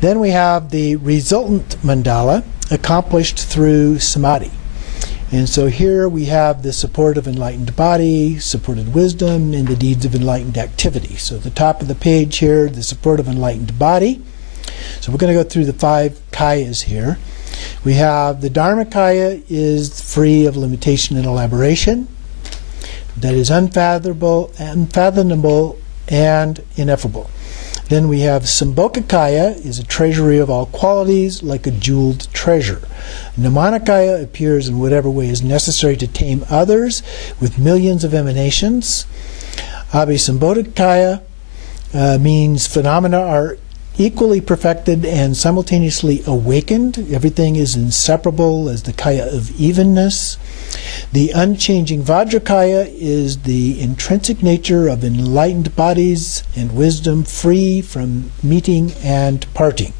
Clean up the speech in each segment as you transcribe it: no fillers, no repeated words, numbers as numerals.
Then we have the resultant mandala accomplished through samadhi. And so here we have the support of enlightened body, supported wisdom, and the deeds of enlightened activity. So at the top of the page here, the support of enlightened body. So we're going to go through the 5 kayas here. We have the Dharmakaya is free of limitation and elaboration. That is unfathomable and ineffable. Then we have Sambhogakaya is a treasury of all qualities, like a jeweled treasure. Namanakaya appears in whatever way is necessary to tame others with millions of emanations. Abhisambodhakaya means phenomena are equally perfected and simultaneously awakened. Everything is inseparable as the kaya of evenness. The unchanging Vajrakaya is the intrinsic nature of enlightened bodies and wisdom, free from meeting and parting.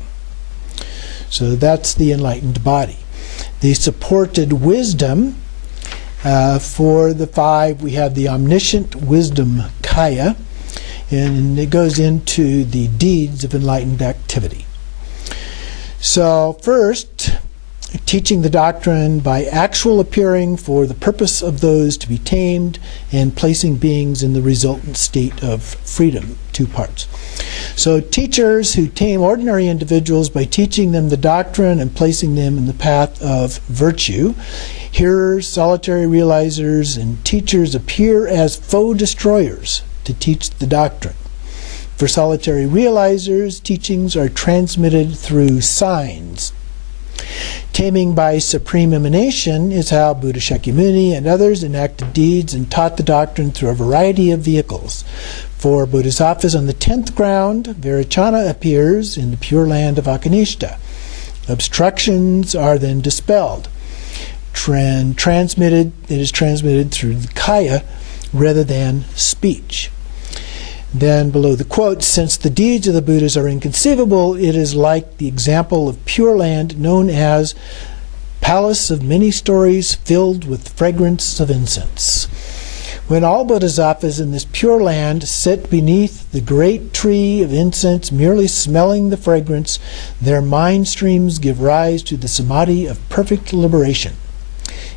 So that's the enlightened body. The supported wisdom, for the 5, we have the omniscient wisdom kaya, and it goes into the deeds of enlightened activity. So first, teaching the doctrine by actual appearing for the purpose of those to be tamed and placing beings in the resultant state of freedom, 2 parts. So teachers who tame ordinary individuals by teaching them the doctrine and placing them in the path of virtue. Hearers, solitary realizers, and teachers appear as foe destroyers to teach the doctrine. For solitary realizers, teachings are transmitted through signs. Taming by supreme emanation is how Buddha Shakyamuni and others enacted deeds and taught the doctrine through a variety of vehicles. For Bodhisattvas on the 10th ground, Vairochana appears in the pure land of Akanishta. Obstructions are then dispelled. It is transmitted through the kaya rather than speech. Then below the quote, since the deeds of the Buddhas are inconceivable, it is like the example of Pure Land known as Palace of Many Stories filled with fragrance of incense. When all Bodhisattvas in this Pure Land sit beneath the great tree of incense, merely smelling the fragrance, their mind streams give rise to the samadhi of perfect liberation.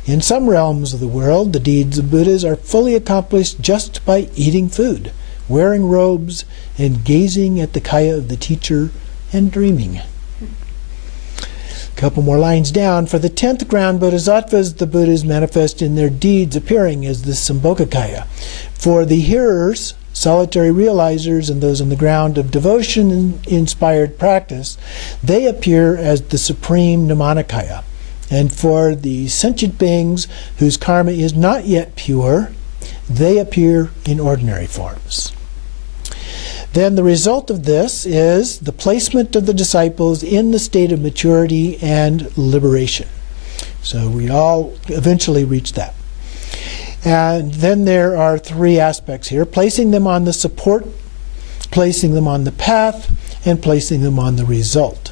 In some realms of the world, the deeds of Buddhas are fully accomplished just by eating food, wearing robes, and gazing at the kaya of the teacher and dreaming. A couple more lines down. For the 10th ground Bodhisattvas, the Buddhas manifest in their deeds, appearing as the Sambhogakaya. For the hearers, solitary realizers, and those on the ground of devotion and inspired practice, they appear as the supreme Namanakaya. And for the sentient beings whose karma is not yet pure, they appear in ordinary forms. Then the result of this is the placement of the disciples in the state of maturity and liberation. So we all eventually reach that. And then there are 3 aspects here: placing them on the support, placing them on the path, and placing them on the result.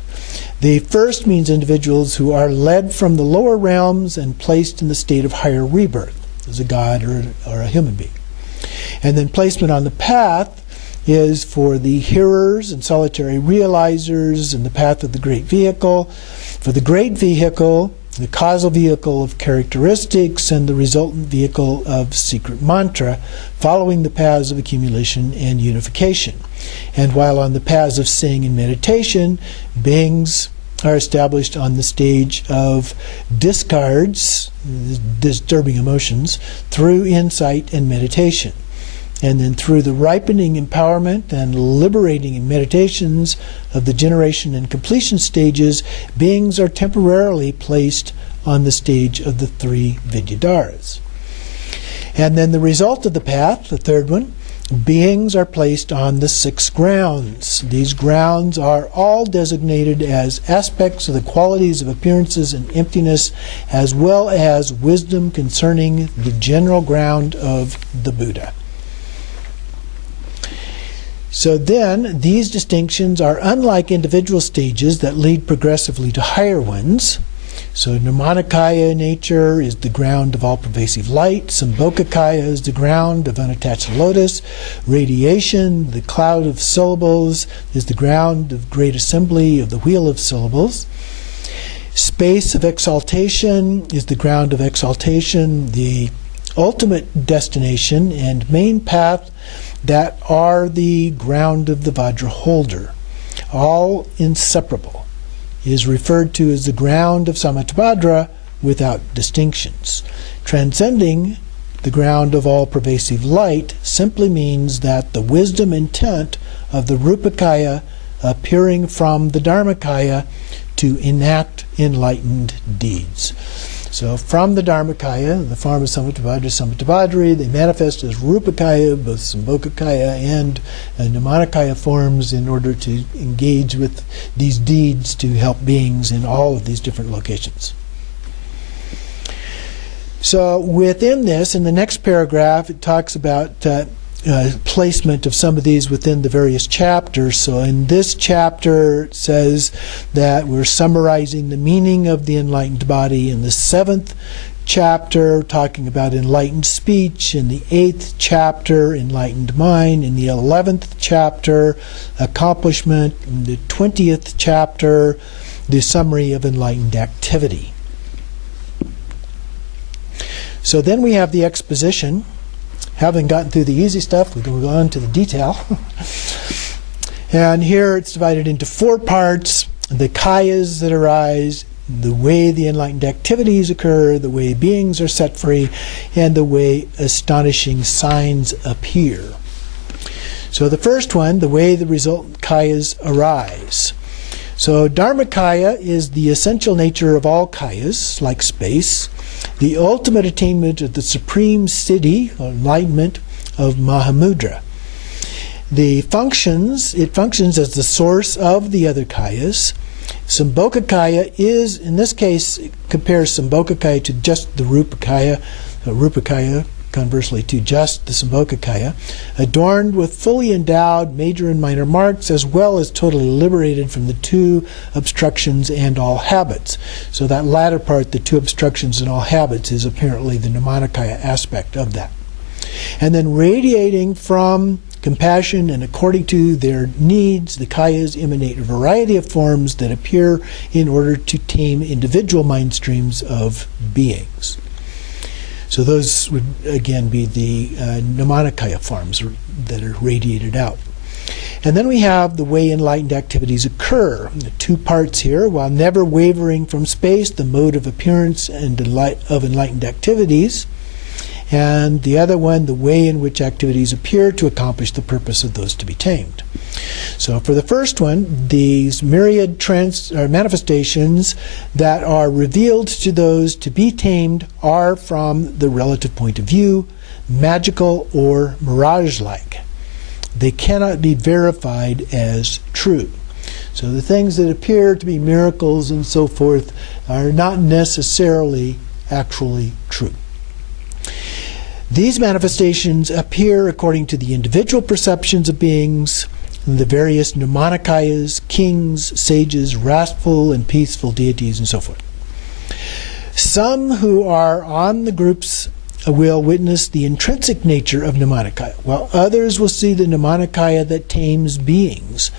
The first means individuals who are led from the lower realms and placed in the state of higher rebirth, as a god or a human being. And then placement on the path is for the hearers and solitary realizers in the path of the great vehicle. For the great vehicle, the causal vehicle of characteristics and the resultant vehicle of secret mantra, following the paths of accumulation and unification. And while on the paths of sing and meditation, beings are established on the stage of discards, disturbing emotions, through insight and meditation. And then through the ripening empowerment and liberating meditations of the generation and completion stages, beings are temporarily placed on the stage of the 3 Vidyadharas. And then the result of the path, the third one, beings are placed on the 6 grounds. These grounds are all designated as aspects of the qualities of appearances and emptiness, as well as wisdom concerning the general ground of the Buddha. So then, these distinctions are unlike individual stages that lead progressively to higher ones. So Nirmanakaya nature is the ground of all pervasive light. Sambhogakaya is the ground of unattached lotus. Radiation, the cloud of syllables, is the ground of great assembly of the wheel of syllables. Space of exaltation is the ground of exaltation, the ultimate destination and main path that are the ground of the Vajra holder. All inseparable is referred to as the ground of Samatavajra without distinctions. Transcending the ground of all pervasive light simply means that the wisdom intent of the Rupakaya appearing from the Dharmakaya to enact enlightened deeds. So from the Dharmakaya, the form of Samatavajra, they manifest as Rupakaya, both Sambhogakaya and Nirmanakaya forms in order to engage with these deeds to help beings in all of these different locations. So within this, in the next paragraph, it talks about placement of some of these within the various chapters. So in this chapter it says that we're summarizing the meaning of the enlightened body. In the 7th chapter, talking about enlightened speech. In the 8th chapter, enlightened mind. In the 11th chapter, accomplishment. In the 20th chapter, the summary of enlightened activity. So then we have the exposition. Having gotten through the easy stuff, we can go on to the detail. And here it's divided into 4 parts: the kayas that arise, the way the enlightened activities occur, the way beings are set free, and the way astonishing signs appear. So the first one, the way the resultant kayas arise. So Dharmakaya is the essential nature of all kayas, like space, the ultimate attainment of the supreme siddhi, or enlightenment, of Mahamudra. It functions as the source of the other kayas. Sambhogakaya is, in this case, it compares Sambhogakaya to just the Rupakaya, conversely to just the Sambhogakaya, adorned with fully endowed major and minor marks, as well as totally liberated from the 2 obstructions and all habits. So that latter part, the 2 obstructions and all habits, is apparently the Nirmanakaya aspect of that. And then radiating from compassion and according to their needs, the kayas emanate a variety of forms that appear in order to tame individual mind streams of beings. So those would again be the Nirmanakaya forms that are radiated out. And then we have the way enlightened activities occur. 2 parts here. While never wavering from space, the mode of appearance and of enlightened activities. And the other one, the way in which activities appear to accomplish the purpose of those to be tamed. So for the first one, these myriad manifestations that are revealed to those to be tamed are, from the relative point of view, magical or mirage-like. They cannot be verified as true. So the things that appear to be miracles and so forth are not necessarily actually true. These manifestations appear according to the individual perceptions of beings, the various Nirmanakayas, kings, sages, wrathful and peaceful deities, and so forth. Some who are on the groups will witness the intrinsic nature of Nirmanakaya, while others will see the Nirmanakaya that tames beings.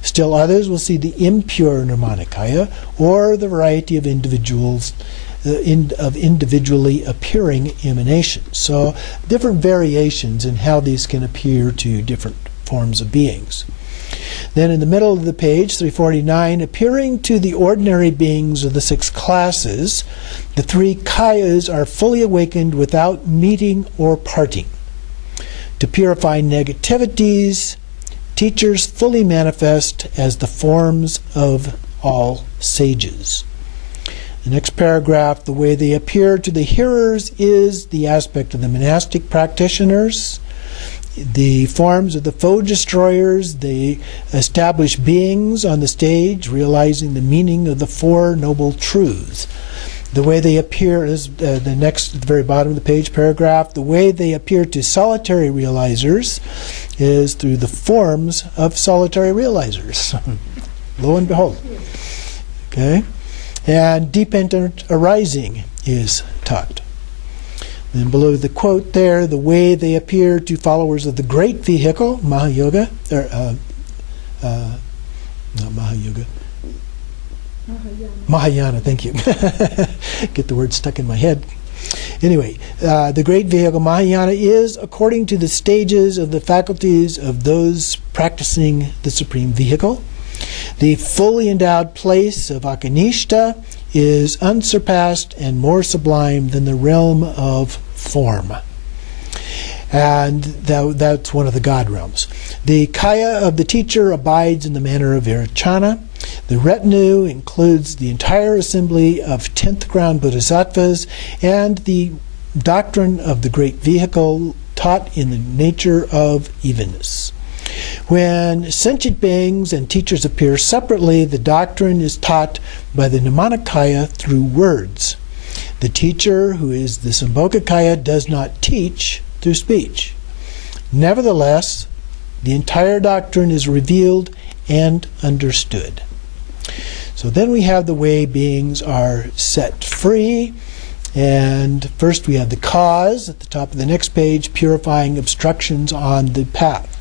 Still others will see the impure Nirmanakaya, or the variety of individuals of individually appearing emanations. So different variations in how these can appear to different forms of beings. Then in the middle of the page, 349, appearing to the ordinary beings of the 6 classes, the 3 kayas are fully awakened without meeting or parting. To purify negativities, teachers fully manifest as the forms of all sages. The next paragraph, the way they appear to the hearers is the aspect of the monastic practitioners. The forms of the foe destroyers, they establish beings on the stage, realizing the meaning of the 4 noble truths. The way they appear is the next, at the very bottom of the page paragraph, the way they appear to solitary realizers is through the forms of solitary realizers. Lo and behold. Okay? and dependent arising is taught. Then below the quote there, the way they appear to followers of the great vehicle, Mahayoga, not Mahayoga, Mahayana, thank you. Get the word stuck in my head. Anyway, the great vehicle Mahayana is according to the stages of the faculties of those practicing the supreme vehicle. The fully endowed place of Akanishta is unsurpassed and more sublime than the realm of form. And that's one of the God realms. The kaya of the teacher abides in the manner of Virachana. The retinue includes the entire assembly of 10th ground bodhisattvas and the doctrine of the great vehicle taught in the nature of evenness. When sentient beings and teachers appear separately, the doctrine is taught by the Nirmanakaya through words. The teacher, who is the Sambhogakaya, does not teach through speech. Nevertheless, the entire doctrine is revealed and understood. So then we have the way beings are set free. And first we have the cause at the top of the next page, purifying obstructions on the path.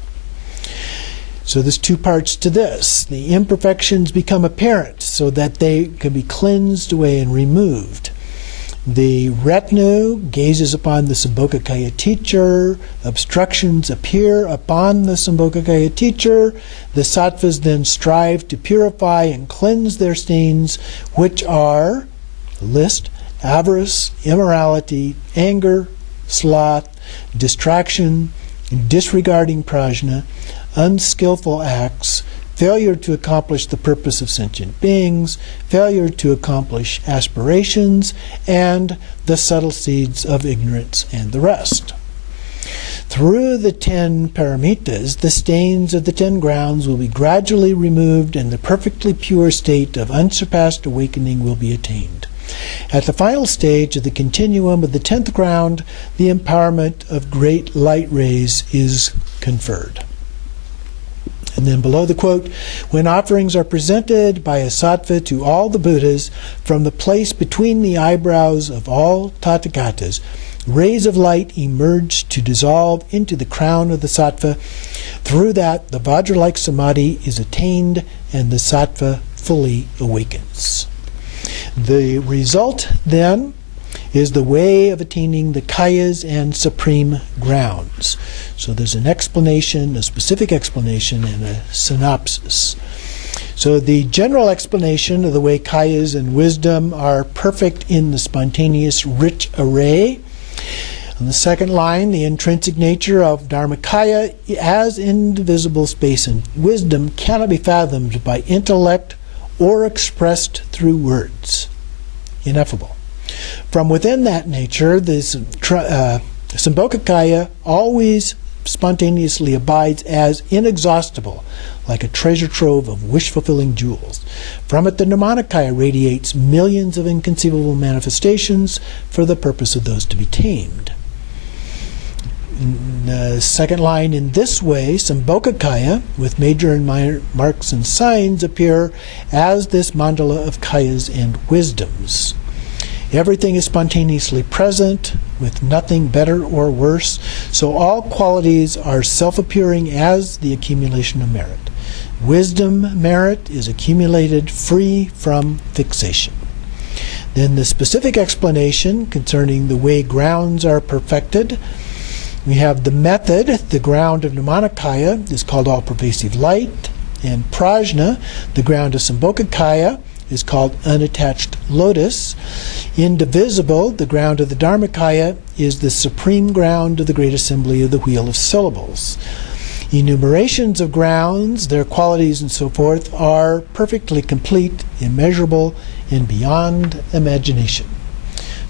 So there's two parts to this. The imperfections become apparent so that they can be cleansed away and removed. The retinue gazes upon the Sambhogakaya teacher. Obstructions appear upon the Sambhogakaya teacher. The sattvas then strive to purify and cleanse their stains, which are, list, avarice, immorality, anger, sloth, distraction, disregarding prajna, unskillful acts, failure to accomplish the purpose of sentient beings, failure to accomplish aspirations, and the subtle seeds of ignorance and the rest. Through the 10 paramitas, the stains of the 10 grounds will be gradually removed and the perfectly pure state of unsurpassed awakening will be attained. At the final stage of the continuum of the 10th ground, the empowerment of great light rays is conferred. And then below the quote, when offerings are presented by a sattva to all the Buddhas from the place between the eyebrows of all Tathagatas, rays of light emerge to dissolve into the crown of the sattva. Through that, the Vajra-like samadhi is attained and the sattva fully awakens. The result, then, is the way of attaining the kayas and supreme grounds. So there's an explanation, a specific explanation, and a synopsis. So the general explanation of the way kayas and wisdom are perfect in the spontaneous rich array. On the second line, the intrinsic nature of Dharmakaya as indivisible space and wisdom cannot be fathomed by intellect or expressed through words. Ineffable. From within that nature, the Sambhogakaya always spontaneously abides as inexhaustible, like a treasure trove of wish-fulfilling jewels. From it, the Nirmanakaya radiates millions of inconceivable manifestations for the purpose of those to be tamed. In the second line, in this way, Sambhogakaya, with major and minor marks and signs, appear as this mandala of kayas and wisdoms. Everything is spontaneously present, with nothing better or worse, so all qualities are self-appearing as the accumulation of merit. Wisdom merit is accumulated free from fixation. Then the specific explanation concerning the way grounds are perfected. We have the method. The ground of Nirmanakaya is called all-pervasive light, and prajna, the ground of Sambhogakaya, is called unattached lotus. Indivisible, the ground of the Dharmakaya, is the supreme ground of the great assembly of the wheel of syllables. Enumerations of grounds, their qualities and so forth, are perfectly complete, immeasurable, and beyond imagination.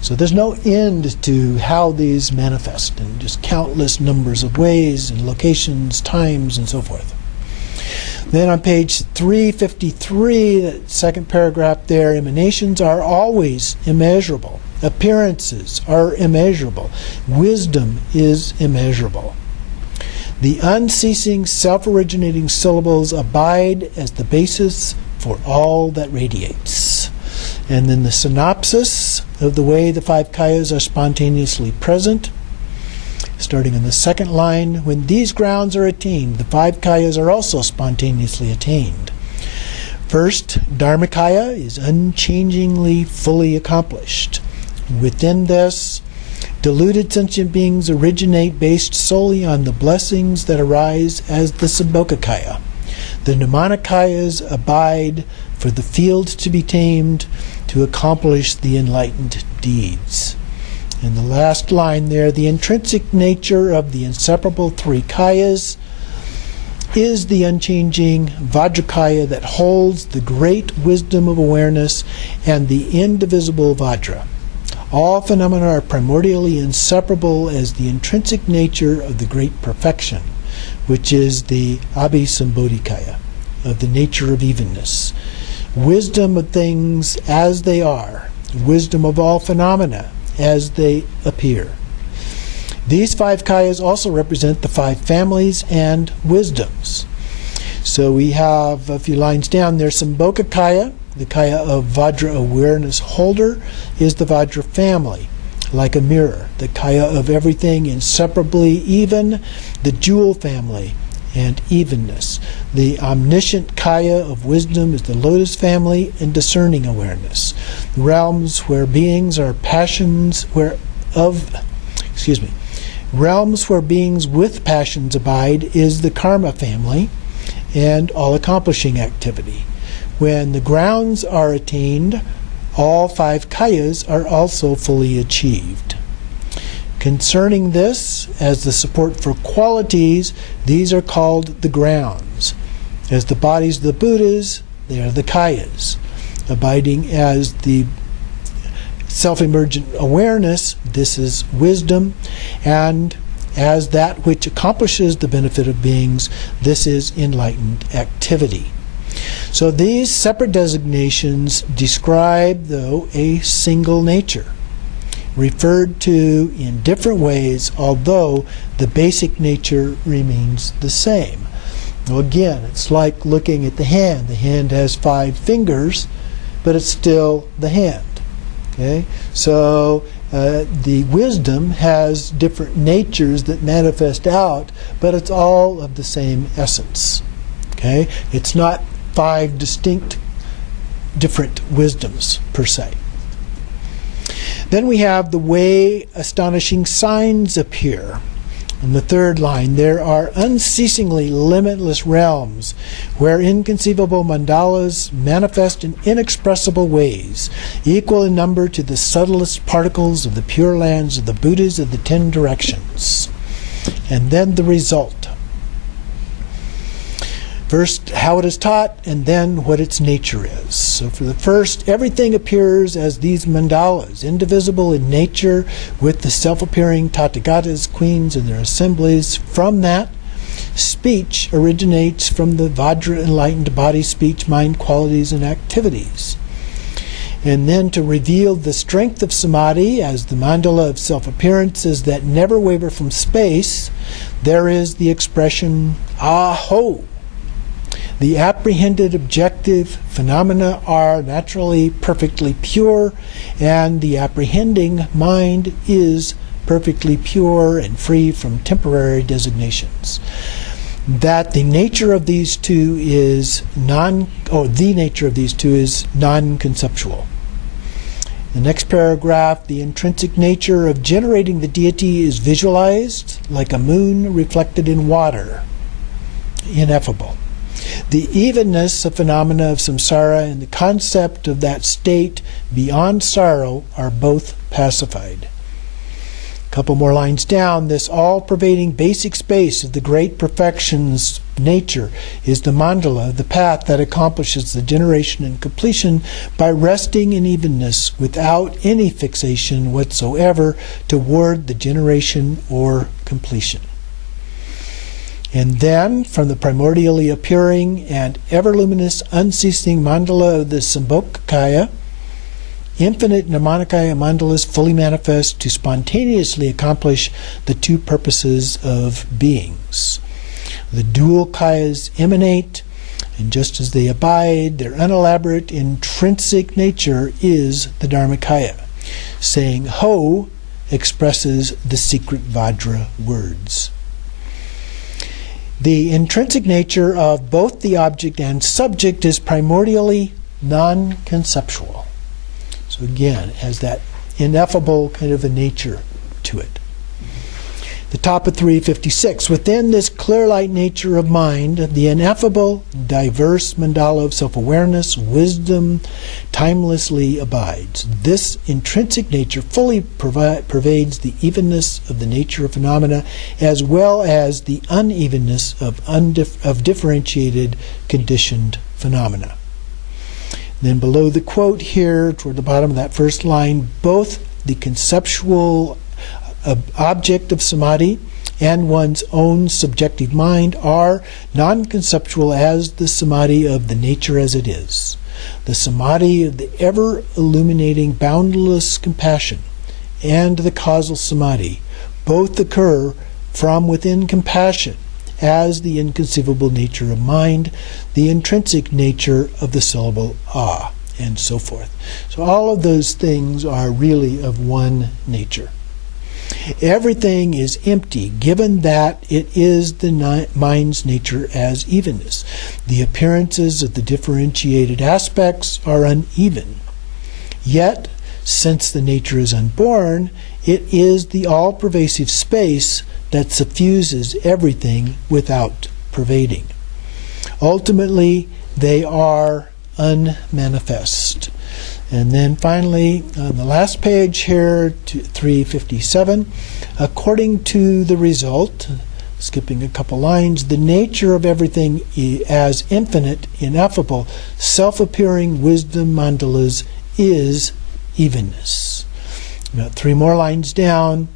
So there's no end to how these manifest, in just countless numbers of ways and locations, times, and so forth. Then on page 353, the second paragraph there, emanations are always immeasurable. Appearances are immeasurable. Wisdom is immeasurable. The unceasing self-originating syllables abide as the basis for all that radiates. And then the synopsis of the way the 5 kayas are spontaneously present. Starting in the second line, when these grounds are attained, the 5 kayas are also spontaneously attained. First, Dharmakaya is unchangingly fully accomplished. Within this, deluded sentient beings originate based solely on the blessings that arise as the Sambhogakaya. The Nimanakayas abide for the field to be tamed to accomplish the enlightened deeds. In the last line there, the intrinsic nature of the inseparable 3 kayas is the unchanging Vajrakaya that holds the great wisdom of awareness and the indivisible Vajra. All phenomena are primordially inseparable as the intrinsic nature of the great perfection, which is the Abhisambodhikaya, of the nature of evenness. Wisdom of things as they are, wisdom of all phenomena as they appear. These 5 kayas also represent the 5 families and wisdoms. So we have a few lines down there. Sambhogakaya, the kaya of Vajra awareness holder, is the Vajra family, like a mirror. The kaya of everything inseparably even, the jewel family, and evenness. The omniscient kaya of wisdom is the lotus family and discerning awareness. The realms where beings are passions realms where beings with passions abide is the karma family and all accomplishing activity. When the grounds are attained, all 5 kayas are also fully achieved. Concerning this, as the support for qualities, these are called the grounds. As the bodies of the Buddhas, they are the kayas. Abiding as the self-emergent awareness, this is wisdom. And as that which accomplishes the benefit of beings, this is enlightened activity. So these separate designations describe, though, a single nature, referred to in different ways, although the basic nature remains the same. Now again, it's like looking at the hand. The hand has 5 fingers, but it's still the hand. Okay? So the wisdom has different natures that manifest out, but it's all of the same essence. Okay? It's not 5 distinct different wisdoms per se. Then we have the way astonishing signs appear. In the third line, there are unceasingly limitless realms where inconceivable mandalas manifest in inexpressible ways, equal in number to the subtlest particles of the pure lands of the Buddhas of the 10 directions. And then the result. First, how it is taught, and then what its nature is. So for the first, everything appears as these mandalas, indivisible in nature, with the self-appearing Tathagatas, queens, and their assemblies. From that, speech originates from the Vajra enlightened body, speech, mind, qualities, and activities. And then to reveal the strength of samadhi as the mandala of self-appearances that never waver from space, there is the expression, aho. The apprehended objective phenomena are naturally perfectly pure, and the apprehending mind is perfectly pure and free from temporary designations. That the nature of these two is non-conceptual. The next paragraph, the intrinsic nature of generating the deity is visualized like a moon reflected in water, ineffable. The evenness of phenomena of samsara and the concept of that state beyond sorrow are both pacified. A couple more lines down, this all-pervading basic space of the great perfection's nature is the mandala, the path that accomplishes the generation and completion by resting in evenness without any fixation whatsoever toward the generation or completion. And then, from the primordially appearing and ever-luminous, unceasing mandala of the Sambhogakaya, infinite Nimanakaya mandalas fully manifest to spontaneously accomplish the 2 purposes of beings. The dual kayas emanate, And just as they abide, their unelaborate intrinsic nature is the Dharmakaya. Saying Ho expresses the secret Vajra words. The intrinsic nature of both the object and subject is primordially non-conceptual. So again, has that ineffable kind of a nature to it. The top of 356. Within this clear light nature of mind, the ineffable, diverse mandala of self-awareness, wisdom, timelessly abides. This intrinsic nature fully pervades the evenness of the nature of phenomena, as well as the unevenness of differentiated, conditioned phenomena. Then below the quote here, toward the bottom of that first line, both the conceptual object of samadhi and one's own subjective mind are non-conceptual as the samadhi of the nature as it is. The samadhi of the ever-illuminating boundless compassion and the causal samadhi both occur from within compassion as the inconceivable nature of mind, the intrinsic nature of the syllable ah, and so forth. So all of those things are really of one nature. Everything is empty, given that it is the mind's nature as evenness. The appearances of the differentiated aspects are uneven. Yet, since the nature is unborn, it is the all-pervasive space that suffuses everything without pervading. Ultimately, they are unmanifest. And then finally, on the last page here, 357, according to the result, skipping a couple lines, the nature of everything as infinite, ineffable, self-appearing wisdom mandalas is evenness. About 3 more lines down,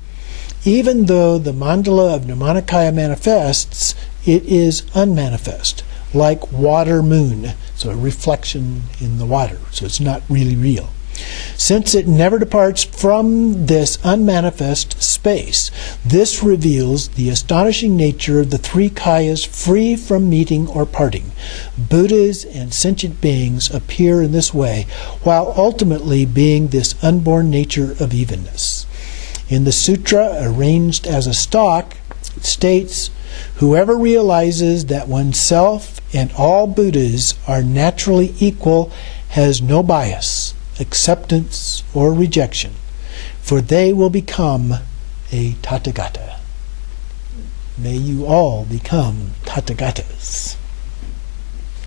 even though the mandala of Nirmanakaya manifests, it is unmanifest, like water moon, so a reflection in the water, so it's not really real. Since it never departs from this unmanifest space, this reveals the astonishing nature of the 3 kayas free from meeting or parting. Buddhas and sentient beings appear in this way, while ultimately being this unborn nature of evenness. In the sutra, arranged as a stalk, it states, whoever realizes that oneself and all Buddhas are naturally equal has no bias, acceptance, or rejection, for they will become a Tathagata. May you all become Tathagatas.